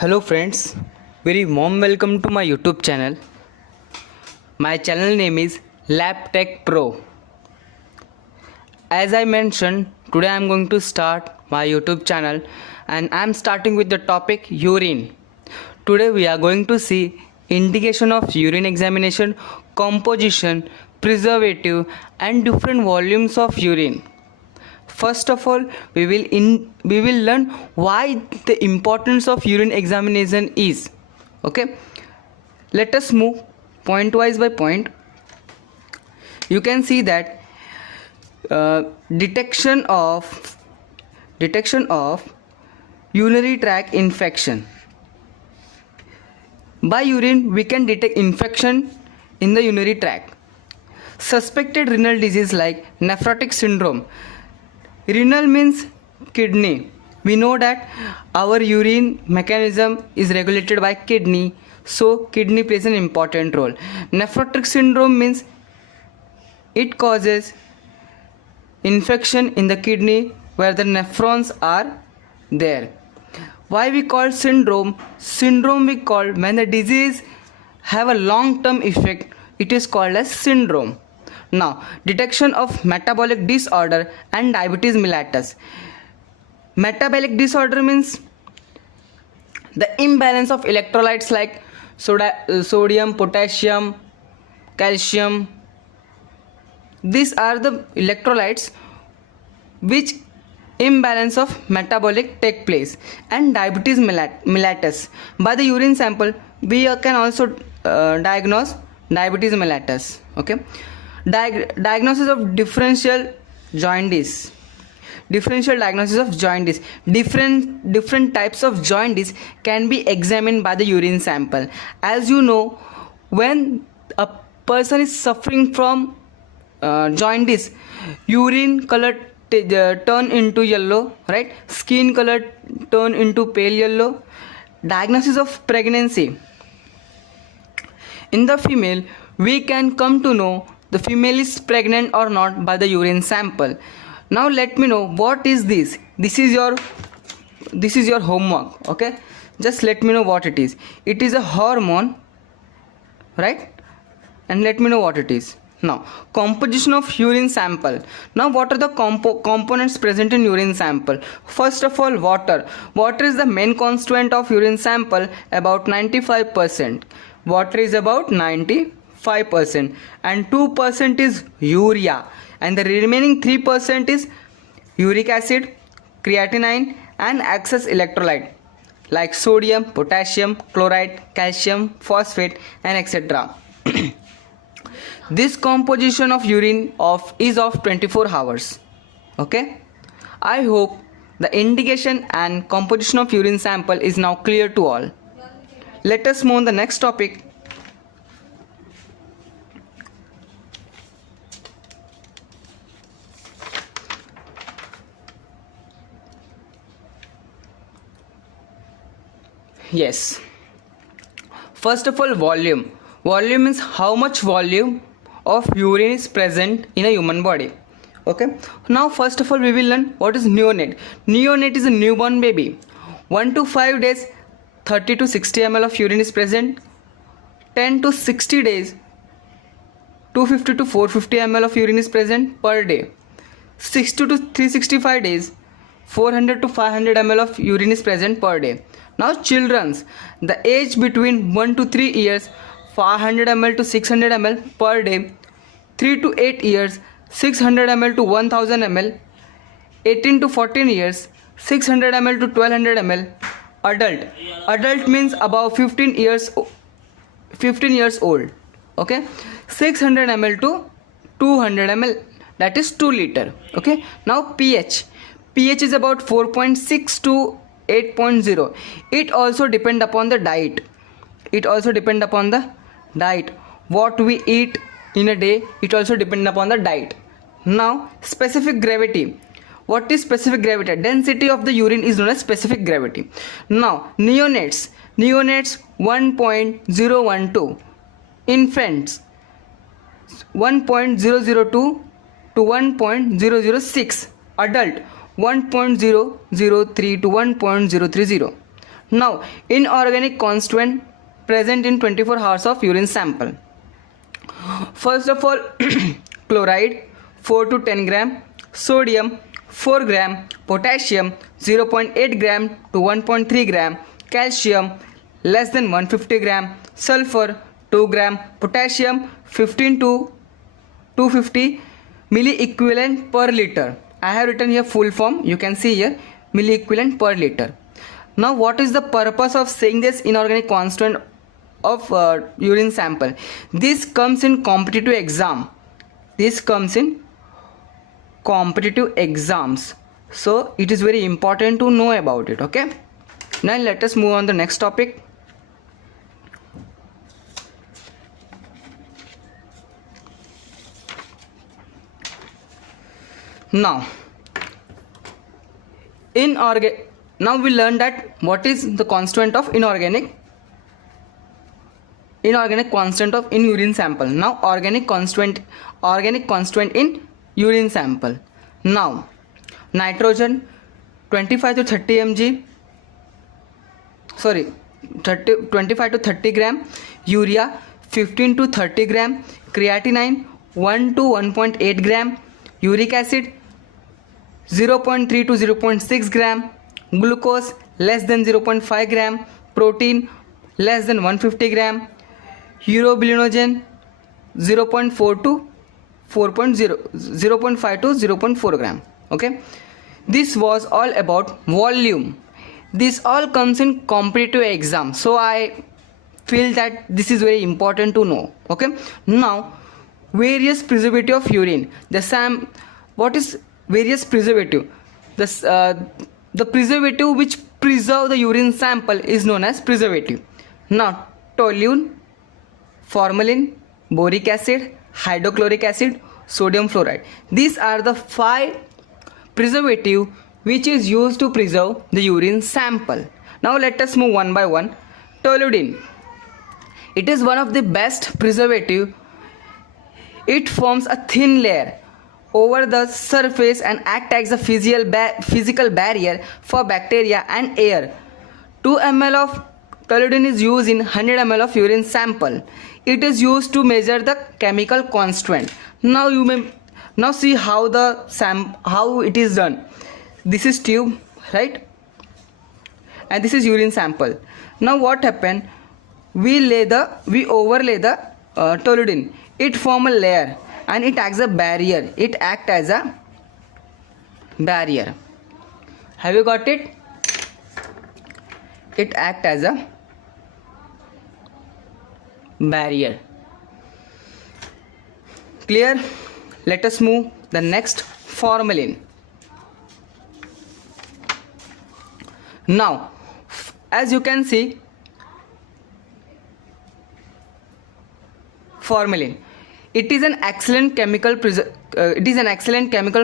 Hello friends, very warm welcome to my YouTube channel. My channel name is Lab Tech Pro. As I mentioned, today I am going to start my YouTube channel and I am starting with the topic urine. Today we are going to see indication of urine examination, composition, preservative and different volumes of urine. First of all, we will learn why the importance of urine examination is. Okay, let us move point wise by point. You can see that detection of urinary tract infection. By urine, we can detect infection in the urinary tract. Suspected renal disease like nephrotic syndrome. Renal means kidney. We know that our urine mechanism is regulated by kidney, so kidney plays an important role. Nephrotic syndrome means it causes infection in the kidney where the nephrons are there. Why we call syndrome? Syndrome we call when the disease have a long-term effect. It is called as syndrome. Now, detection of metabolic disorder and diabetes mellitus. Metabolic disorder means the imbalance of electrolytes like sodium, potassium, calcium. These are the electrolytes which imbalance of metabolic take place. And diabetes mellitus. By the urine sample, we can also diagnose diabetes mellitus. Okay. Diagnosis of differential jaundice. Diagnosis of jaundice. Different types of jaundice can be examined by the urine sample. As you know, when a person is suffering from jaundice, urine color turn into yellow, right? Skin color turn into pale yellow. Diagnosis of pregnancy. In the female, we can come to know the female is pregnant or not by the urine sample. Now let me know what is this. This is your homework. Okay, just let me know what it is. It is a hormone, right? And let me know what it is. Now, composition of urine sample. Now, what are the components present in urine sample? First of all, water. Water is the main constituent of urine sample, about 95%. Water is about 95%, and 2% is urea, and the remaining 3% is uric acid, creatinine and excess electrolyte like sodium, potassium, chloride, calcium, phosphate and etc. This composition of urine is of 24 hours. Okay, I hope the indication and composition of urine sample is now clear to all. Let us move on the next topic. Yes, first of all, volume. Volume means how much volume of urine is present in a human body. Okay, now first of all we will learn what is neonate. Neonate is a newborn baby. 1 to 5 days 30 to 60 ml of urine is present. 10 to 60 days 250 to 450 ml of urine is present per day. 60 to 365 days 400 to 500 ml of urine is present per day. Now children's, the age between 1 to 3 years 500 ml to 600 ml per day. 3 to 8 years 600 ml to 1000 ml. 18 to 14 years 600 ml to 1200 ml. Adult means above 15 years old. Okay, 600 ml to 200 ml, that is 2 liter. Okay, now pH is about 4.6 to 8.0. It also depend upon the diet. What we eat in a day, it also depend upon the diet. Now specific gravity. What is specific gravity? Density of the urine is known as specific gravity. Now neonates 1.012. Infants 1.002 to 1.006. Adult 1.003 to 1.030. Now, inorganic constituent present in 24 hours of urine sample. First of all, chloride 4 to 10 gram, sodium 4 gram, potassium 0.8 gram to 1.3 gram, calcium less than 150 gram, sulfur 2 gram, potassium 15 to 250 milliequivalent per liter. I have written here full form, you can see here milliequivalent per liter. Now what is the purpose of saying this inorganic constituent of urine sample? This comes in competitive exam. This comes in competitive exams. So it is very important to know about it. Okay. Now let us move on to the next topic. Now we learn that what is the constituent of inorganic constituent of in urine sample. Now organic constituent in urine sample. Now nitrogen 25 to 30 mg, 25 to 30 gram, urea 15 to 30 gram, creatinine 1 to 1.8 gram, uric acid 0.3 to 0.6 gram, glucose less than 0.5 gram, protein less than 150 gram, urobilinogen 0.4 to 0.5 to 0.4 gram. Okay, this was all about volume. This all comes in competitive exam, so I feel that this is very important to know. Okay, now various preservative of urine. What is various preservative? The preservative which preserve the urine sample is known as preservative. Now toluene, formalin, boric acid, hydrochloric acid, sodium fluoride. These are the 5 preservative which is used to preserve the urine sample. Now let us move one by one. Toluene. It is one of the best preservative. It forms a thin layer over the surface and act as a physical barrier for bacteria and air. 2 ml of toluene is used in 100 ml of urine sample. It is used to measure the chemical constituent. Now you may see how it is done. This is tube, right? And this is urine sample. Now what happened? We overlay the toluene. It form a layer and it acts as a barrier. It acts as a barrier. Have you got it? It acts as a barrier. Clear? Let us move the next, formalin. Now as you can see, formalin, it is an excellent chemical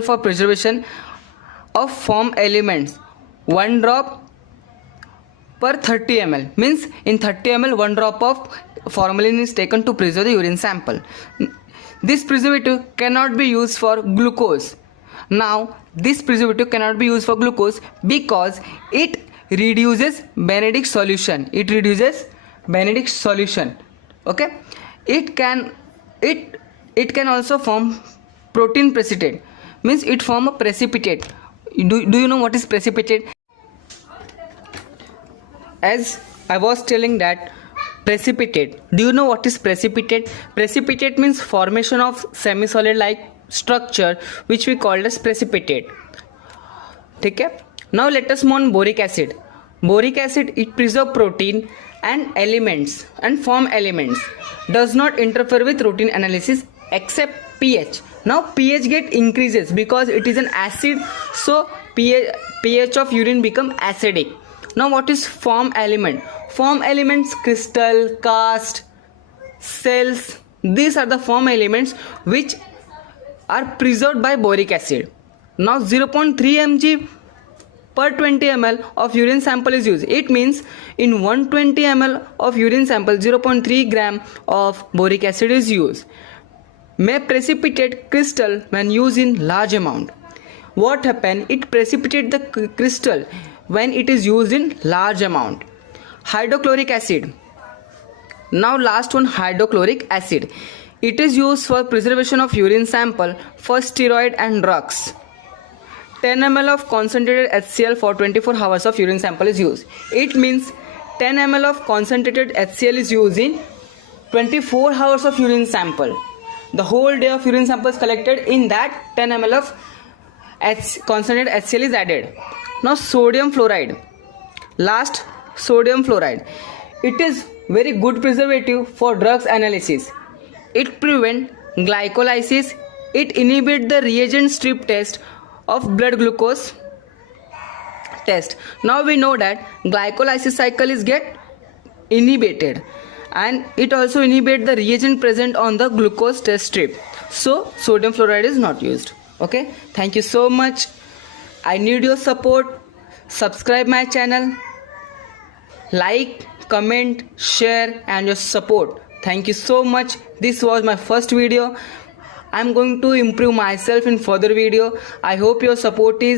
for preservation of foam elements. 1 drop per 30 ml, means in 30 ml 1 drop of formalin is taken to preserve the urine sample. This preservative cannot be used for glucose. Now this preservative cannot be used for glucose because it reduces Benedict solution. Okay, it can also form protein precipitate, means it form a precipitate. Do you know what is precipitate? As I was telling that precipitate, do you know what is precipitate? Precipitate means formation of semi-solid like structure which we call as precipitate. Okay, now let us move on boric acid. Boric acid, it preserve protein and elements and form elements, does not interfere with routine analysis except pH. Now pH get increases because it is an acid, so pH of urine become acidic. Now what is form element? Form elements, crystal, cast, cells, these are the form elements which are preserved by boric acid. Now 0.3 mg per 20 ml of urine sample is used. It means in 120 ml of urine sample 0.3 gram of boric acid is used. May precipitate crystal when used in large amount. What happen? It precipitate the crystal when it is used in large amount. Hydrochloric acid. Now last one, hydrochloric acid. It is used for preservation of urine sample for steroid and drugs. 10 ml of concentrated HCl for 24 hours of urine sample is used. It means 10 ml of concentrated HCl is used in 24 hours of urine sample. The whole day of urine sample is collected, in that 10 ml of concentrated HCl is added. Now sodium fluoride. Last, sodium fluoride. It is very good preservative for drugs analysis. It prevents glycolysis. It inhibits the reagent strip test of blood glucose test. Now we know that glycolysis cycle is get inhibited, and it also inhibits the reagent present on the glucose test strip. So sodium fluoride is not used. Okay, thank you so much. I need your support. Subscribe my channel, like, comment, share, and your support. Thank you so much. This was my first video. I'm going to improve myself in further video. I hope your support is